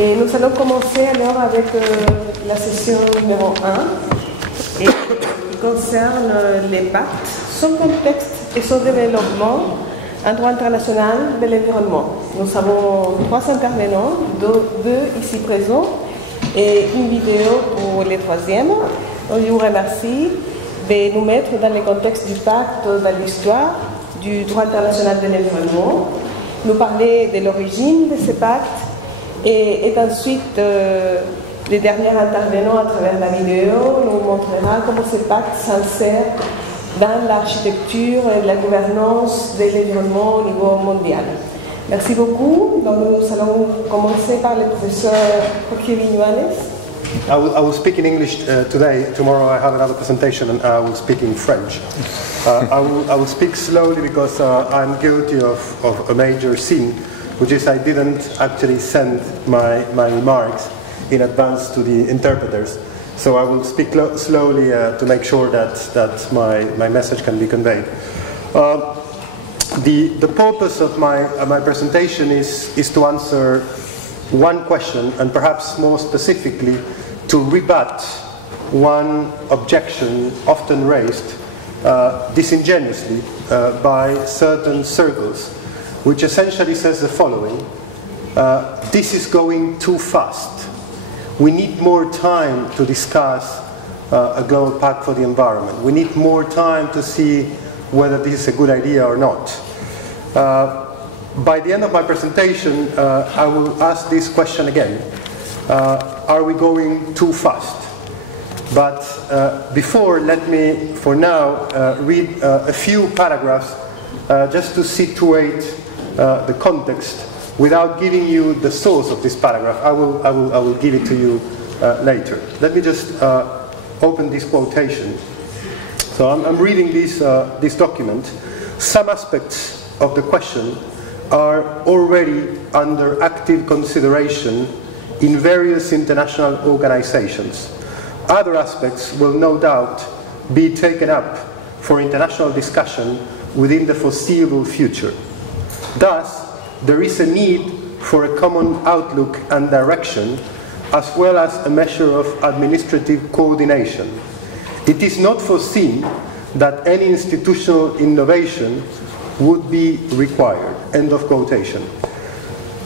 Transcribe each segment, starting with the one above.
Et nous allons commencer alors avec la session numéro 1 et qui concerne les pactes, son contexte et son développement en droit international de l'environnement. Nous avons 3 intervenants, deux ici présents et une vidéo pour les troisièmes. Donc, je vous remercie de nous mettre dans le contexte du pacte, dans l'histoire du droit international de l'environnement, nous parler de l'origine de ce pacte et ensuite le dernier intervenant à travers la vidéo nous montrera comment ce pacte s'insère dans l'architecture et la gouvernance de l'environnement au niveau mondial. Merci beaucoup. Donc nous allons commencer par le professeur Vinuales. I will speak in English today. Tomorrow I have another presentation and I will speak in French. I will speak slowly because I'm guilty of a major sin, which is I didn't actually send my remarks in advance to the interpreters. So I will speak slowly to make sure that my message can be conveyed. The purpose of my presentation is to answer one question, and perhaps more specifically to rebut one objection often raised disingenuously by certain circles, which essentially says the following: this is going too fast. We need more time to discuss a global pact for the environment. We need more time to see whether this is a good idea or not. By the end of my presentation, I will ask this question again. Are we going too fast? But before, let me, for now, read a few paragraphs just to situate the context without giving you the source of this paragraph. I will give it to you later. Let me just open this quotation. So I'm reading this document. Some aspects of the question are already under active consideration in various international organizations. Other aspects will no doubt be taken up for international discussion within the foreseeable future. Thus, there is a need for a common outlook and direction, as well as a measure of administrative coordination. It is not foreseen that any institutional innovation would be required. End of quotation.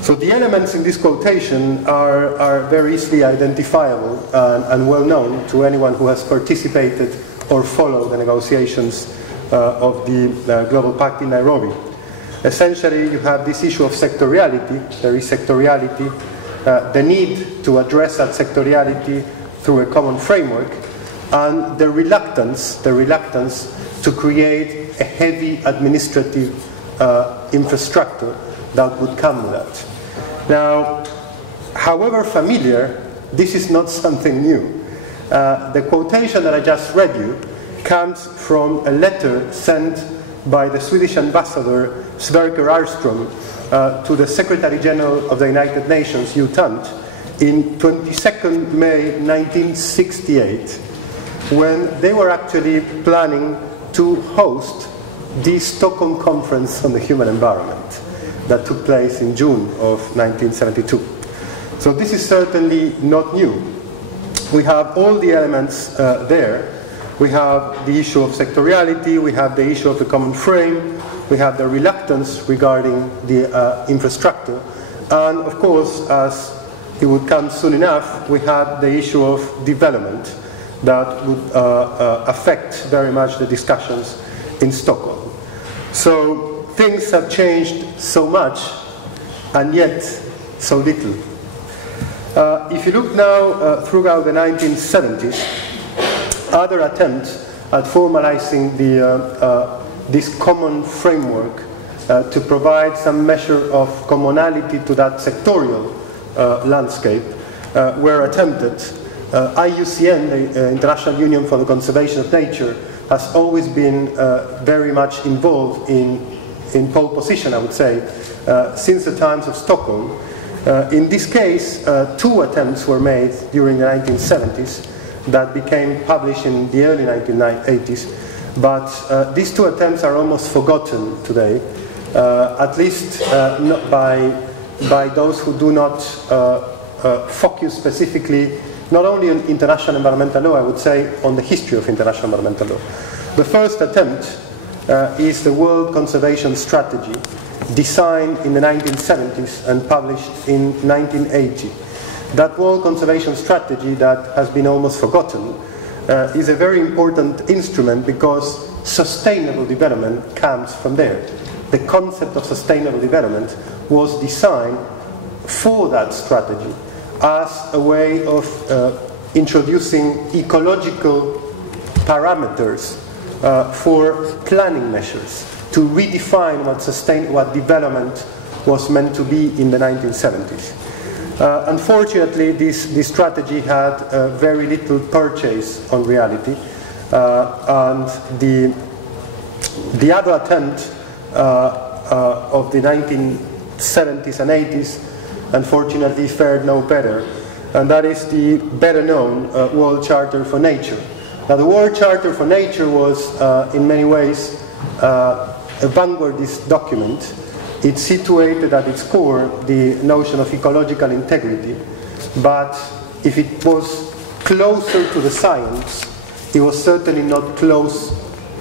So the elements in this quotation are very easily identifiable and well known to anyone who has participated or followed the negotiations of the Global Pact in Nairobi. Essentially, you have this issue of sectoriality. There is sectoriality, the need to address that sectoriality through a common framework, and the reluctance to create a heavy administrative infrastructure that would come with that. Now, however familiar, this is not something new. The quotation that I just read you comes from a letter sent by the Swedish ambassador Sverker Armstrong to the Secretary General of the United Nations, UTANT, in 22nd May 1968, when they were actually planning to host the Stockholm Conference on the Human Environment that took place in June of 1972. So this is certainly not new. We have all the elements there. We have the issue of sectoriality, we have the issue of the common frame, we have the reluctance regarding the infrastructure, and of course, as it would come soon enough, we have the issue of development that would affect very much the discussions in Stockholm. So things have changed so much and yet so little. If you look now throughout the 1970s, other attempts at formalizing this common framework to provide some measure of commonality to that sectorial landscape were attempted. IUCN, the International Union for the Conservation of Nature, has always been very much involved in pole position, I would say, since the times of Stockholm. In this case, 2 attempts were made during the 1970s that became published in the early 1980s, but these 2 attempts are almost forgotten today, at least not by those who do not focus specifically not only on international environmental law, I would say on the history of international environmental law. The first attempt is the World Conservation Strategy, designed in the 1970s and published in 1980. That World Conservation Strategy, that has been almost forgotten, is a very important instrument because sustainable development comes from there. The concept of sustainable development was designed for that strategy as a way of introducing ecological parameters for planning measures to redefine what development was meant to be in the 1970s. Unfortunately, this strategy had very little purchase on reality, and the other attempt of the 1970s and 80s unfortunately fared no better, and that is the better known World Charter for Nature. Now, the World Charter for Nature was in many ways a vanguardist document. It situated at its core the notion of ecological integrity, but if it was closer to the science, it was certainly not close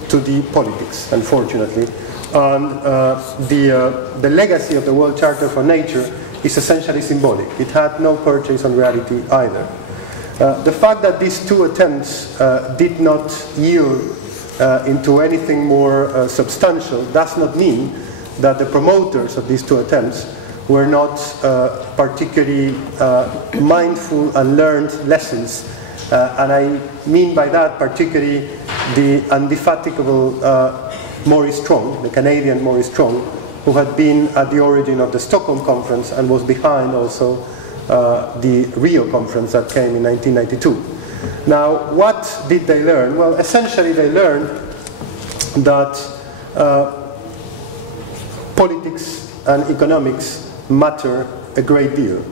to the politics, unfortunately. And the legacy of the World Charter for Nature is essentially symbolic. It had no purchase on reality either. The fact that these two attempts did not yield into anything more substantial does not mean that the promoters of these two attempts were not particularly mindful and learned lessons. And I mean by that particularly the indefatigable Maurice Strong, the Canadian Maurice Strong, who had been at the origin of the Stockholm Conference and was behind also the Rio Conference that came in 1992. Now, what did they learn? Well, essentially they learned that politics and economics matter a great deal.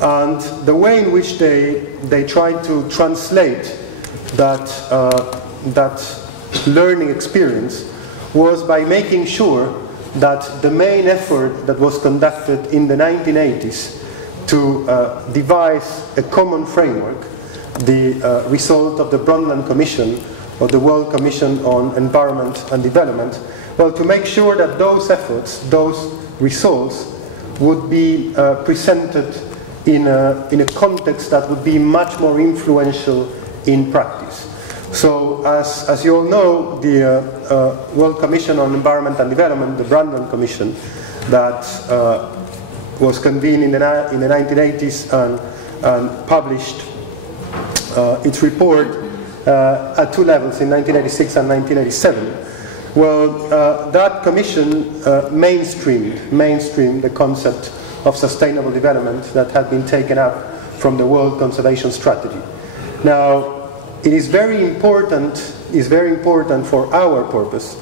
And the way in which they tried to translate that learning experience was by making sure that the main effort that was conducted in the 1980s to devise a common framework, the result of the Brundtland Commission, or the World Commission on Environment and Development, well, to make sure that those efforts, those results, would be presented in a context that would be much more influential in practice. So, as you all know, the World Commission on Environment and Development, the Brundtland Commission, that was convened in the 1980s and published its report at two levels, in 1986 and 1987. Well, that commission mainstreamed the concept of sustainable development that had been taken up from the World Conservation Strategy. Now, it is very important for our purpose,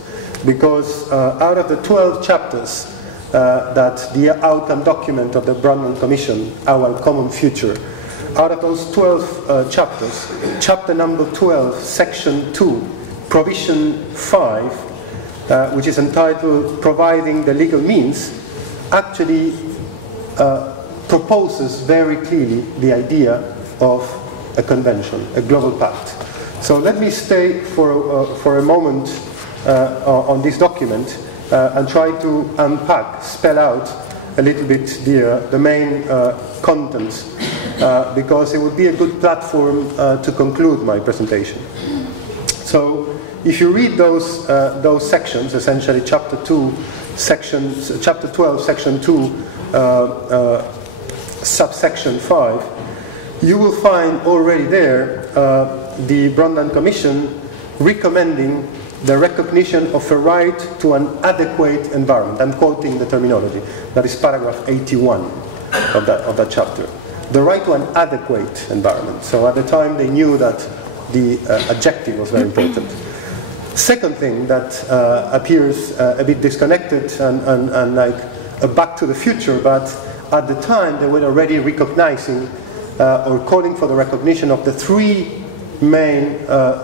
because out of the 12 chapters that the outcome document of the Brundtland Commission, Our Common Future, out of those 12 chapters, chapter number 12, section 2, provision 5, which is entitled Providing the Legal Means, actually proposes very clearly the idea of a convention, a global pact. So let me stay for a moment on this document and try to unpack, spell out a little bit the main contents, because it would be a good platform to conclude my presentation. So if you read those sections, essentially chapter 12, section 2, subsection 5, you will find already there the Brundtland Commission recommending the recognition of a right to an adequate environment. I'm quoting the terminology. That is paragraph 81 of that chapter. The right to an adequate environment. So at the time they knew that the adjective was very important. Second thing that appears a bit disconnected and like a back to the future, but at the time they were already recognizing or calling for the recognition of the three main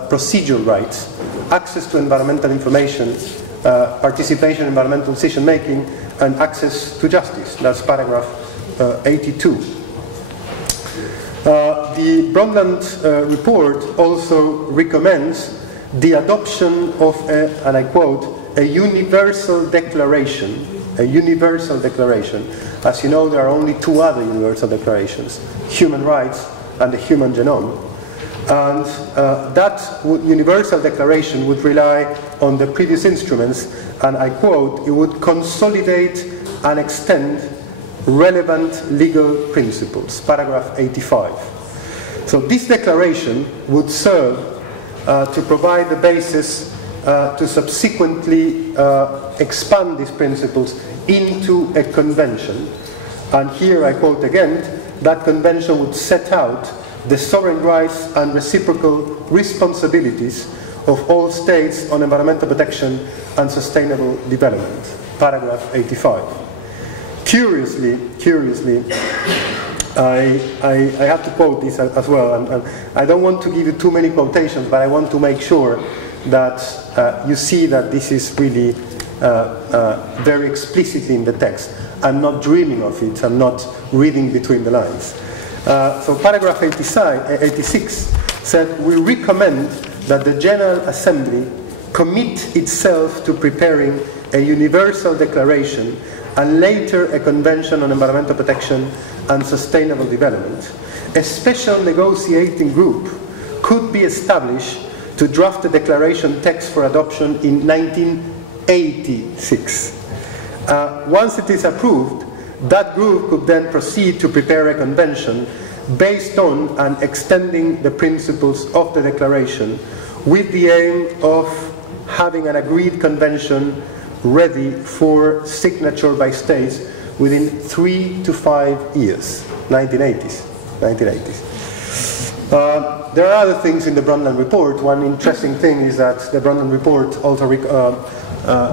procedural rights: access to environmental information, participation in environmental decision making, and access to justice. That's paragraph 82. The Brundtland report also recommends the adoption of, and I quote, a universal declaration. A universal declaration. As you know, there are only two other universal declarations, human rights and the human genome. And that universal declaration would rely on the previous instruments, and I quote, it would consolidate and extend relevant legal principles, paragraph 85. So this declaration would serve to provide the basis to subsequently expand these principles into a convention. And here I quote again, that convention would set out the sovereign rights and reciprocal responsibilities of all states on environmental protection and sustainable development, paragraph 85. Curiously, I have to quote this as well, and I don't want to give you too many quotations, but I want to make sure that you see that this is really very explicitly in the text. I'm not dreaming of it, I'm not reading between the lines. So paragraph 86 said, we recommend that the General Assembly commit itself to preparing a universal declaration and later a convention on environmental protection and sustainable development. A special negotiating group could be established to draft the declaration text for adoption in 1986. Once it is approved, that group could then proceed to prepare a convention based on and extending the principles of the declaration with the aim of having an agreed convention ready for signature by states within 3 to 5 years, 1980s. There are other things in the Brundtland report. One interesting thing is that the Brundtland report also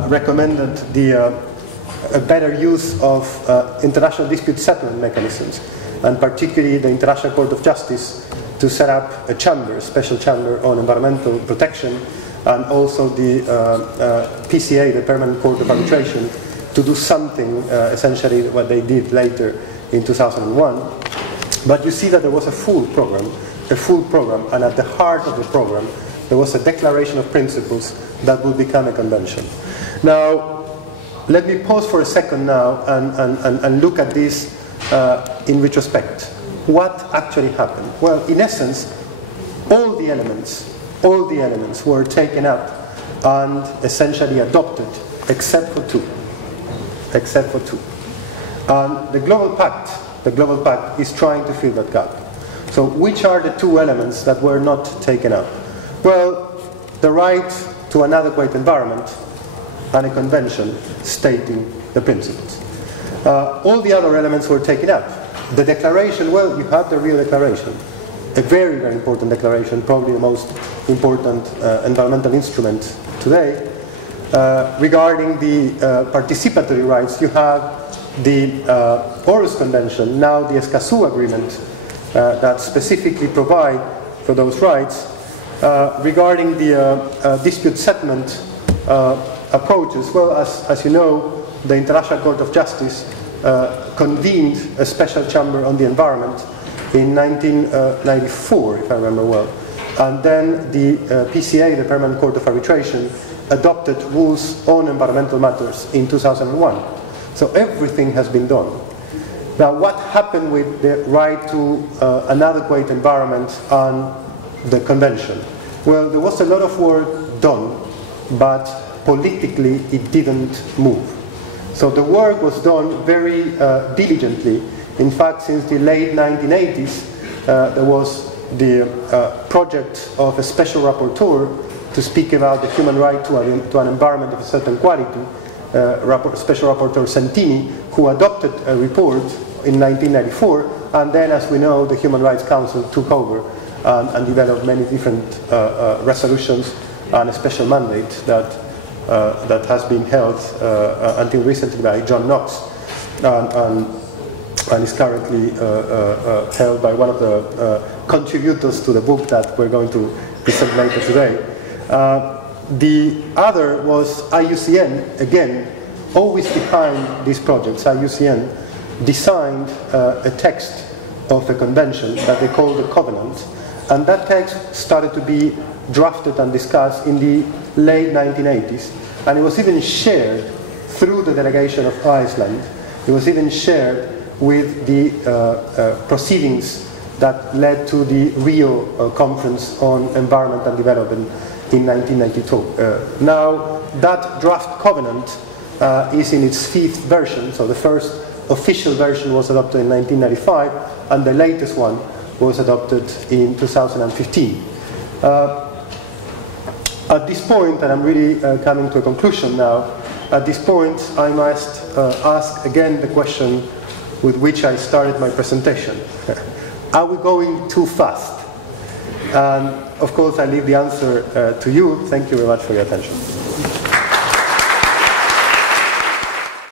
recommended a better use of international dispute settlement mechanisms, and particularly the International Court of Justice to set up a chamber, a special chamber on environmental protection, and also the PCA, the Permanent Court of Arbitration, to do something, essentially what they did later in 2001. But you see that there was a full program, and at the heart of the program, there was a declaration of principles that would become a convention. Now, let me pause for a second now and look at this in retrospect. What actually happened? Well, in essence, all the elements were taken up and essentially adopted, except for two. And the Global Pact is trying to fill that gap. So which are the two elements that were not taken up? Well, the right to an adequate environment and a convention stating the principles. All the other elements were taken up. The declaration, well, you have the real declaration. A very, very important declaration, probably the most important environmental instrument today. Regarding the participatory rights, you have the Aarhus Convention, now the Escazú Agreement, that specifically provide for those rights. Regarding the dispute settlement approaches, well, as you know, the International Court of Justice convened a special chamber on the environment in 1994, if I remember well. And then the PCA, the Permanent Court of Arbitration, adopted rules on environmental matters in 2001. So everything has been done. Now, what happened with the right to an adequate environment and the convention? Well, there was a lot of work done, but politically it didn't move. So the work was done very diligently. In fact, since the late 1980s, there was the project of a special rapporteur to speak about the human right to an environment of a certain quality, Special Rapporteur Santini, who adopted a report in 1994, and then, as we know, the Human Rights Council took over and developed many different resolutions and a special mandate that has been held until recently by John Knox, and is currently held by one of the contributors to the book that we're going to present later today. The other was IUCN, again, always behind these projects. IUCN designed a text of a convention that they call the Covenant, and that text started to be drafted and discussed in the late 1980s, and it was even shared through the delegation of Iceland. It was even shared with the proceedings that led to the Rio Conference on Environment and Development in 1992. Now, that draft covenant is in its 5th version, so the first official version was adopted in 1995, and the latest one was adopted in 2015. At this point, and I'm really coming to a conclusion now, at this point I must ask again the question with which I started my presentation. Are we going too fast? And of course I leave the answer to you. Thank you very much for your attention.